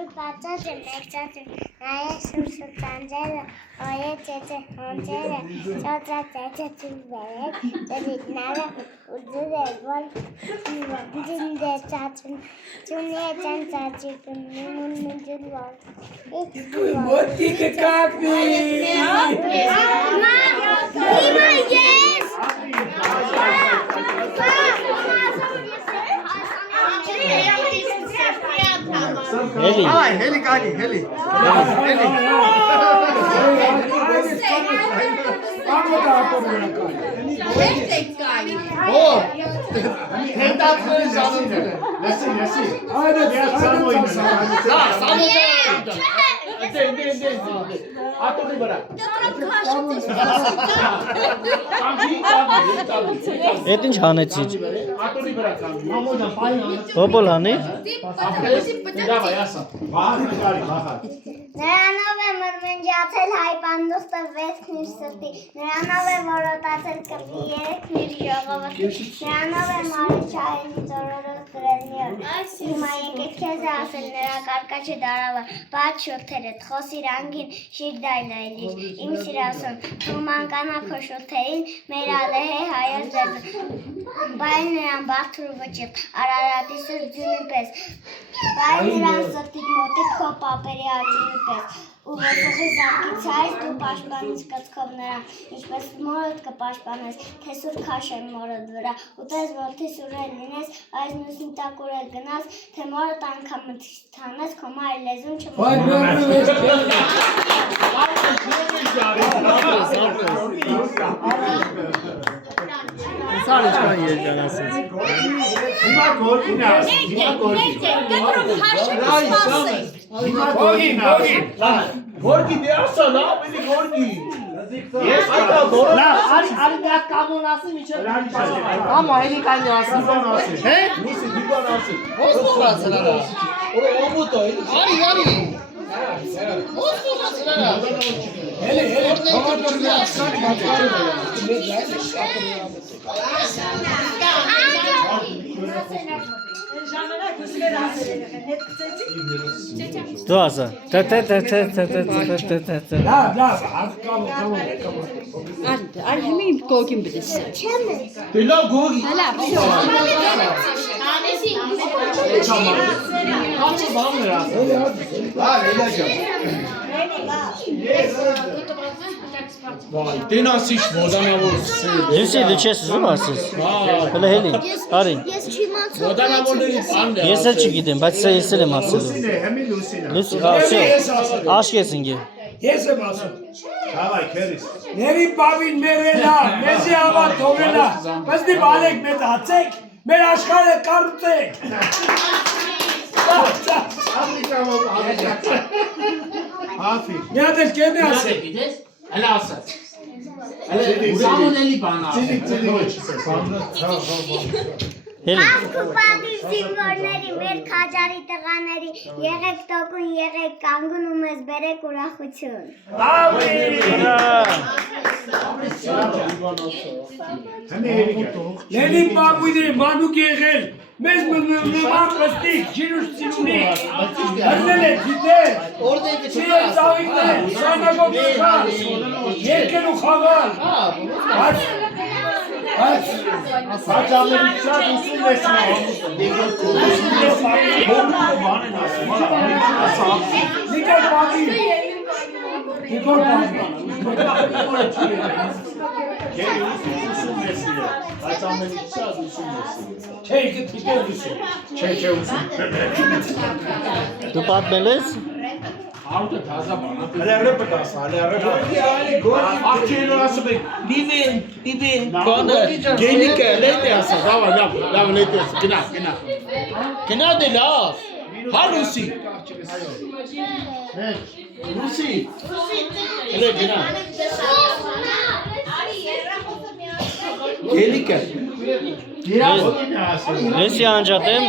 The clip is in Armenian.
Պատած է մեկցած է նայես սուտանջերը այե ծեծե հանջերը ծածած է ծուվեք դերիկները ուզուրը որ դինդե ծածուն ծունի ծանծածի նույնուր Ոտի կկակնի Heli. Ay, Heli Kali, Heli. Heli. Oh, tentatları zannetti. Nesi. Haydi Sen oyna. Atı bırak. Etin çaneci. Atı bırak. Mamodan payı. Obolani. Bravo, yasa. Bahar. Նրանով է մրմնջացել հայ պանդուստը 6 քնիր սրտի, նրանով է որոտացել կրտի 3 քնիր ժողովրդի, նրանով է մարիչայինի ծորորոց գրել մի օր, հիմա եկեք քեզ է ասել նրա կարկաչի դարավը, բաց շուրթերը, խոսիր անգին, շիր դայլայլիր, իմ սիրասուն, թումանկանա քո շուրթերին, մեր ալեհե հայոց դեզը, բայ նրան բաղթր ու վճիռ, արարատի սուրբ ձյունի պես, բայ նրան սրտիկ մոտիկ քո պապերի աճունի պես, ու ոսողի զարկից այս դու պաշպանից կծքով նրան, ինչպես մորդ կպաշպանես, թե սուր քաշեն մորդ վրա, ուտես որդի սուրել լինես, այս նուսին տակ ուրել գնաս, թե մորդ անգամ մթանես, քո մայր լեզուն Sarıçkan yercanasınız. Հիմա գորգին ասի, հիմա գորգին։ Գորգի դե ասա, լավ, էլի գորգի։ Ես այդա գորգ։ Լավ, արի դա կամոն ասի միջև։ Կամո էլի կանի ասի։ Դիվան ասի։ Հե? Լուսի դիվան ասի։ Ո՞ս փոխացել արա։ Օր օմուտա էլի։ Արի։ Ո՞ս փոխացել արա։ Հելի Tu asa. Te. Լավ, Արի հիմի գոգին բդես։ Դե լավ գորգի։ Լավ, Կանչ բաններ ասի։ Լավ, էլա ջան։ Vay, denasış modanavur. Lucy, Luces zıvarsız. Hele heli. Arı. Modanavurları pande. Yesel çigidin. Batsa yeselim asılı. Lusine, hemen Lusine. Lucy, aşk yesin ki. Ես եմ ասում Davay, keris. Ների բավին մերելա, մեզի ավա թողելա, մեզնի բալեք մեզ հացեք, մեր աշխարը կարուծեք Hafi. Մի հատ էլ կենի ասեք Հələ ասած։ Հələ ուրամոն էլի բան ասած։ Heli. Պատիվ զինվորների, մեր քաջարի տղաների, եղեք տոկուն, եղեք կանգուն ու մեզ բերեք ուրախություն։ Ների բավույնի մանուկ եղել, մեզ մնման պստիկ, ջիրուշ ծիրունի, հրնել է գիտեր, չիեր ծավիկներ, սանագով սկալ, երկեն ու խաղալ, Saçlarını çat usul desin. Nikol բավի, Nikol բավի, Gel usul desin. Saçlarını çat usul desin. Çey gittikler düşün. Çeke usul. Tu patmeles? Auto taza bana. Hele repetasa, hele repetasa. Akçeyle nasıl bir? Livin. Bana gelik lete asa. Tamam, lav lete asa. Kina. Kina de lav. Ha Lucy. Evet. Lucy. Hele kina. Gelik. Lucy ancatem.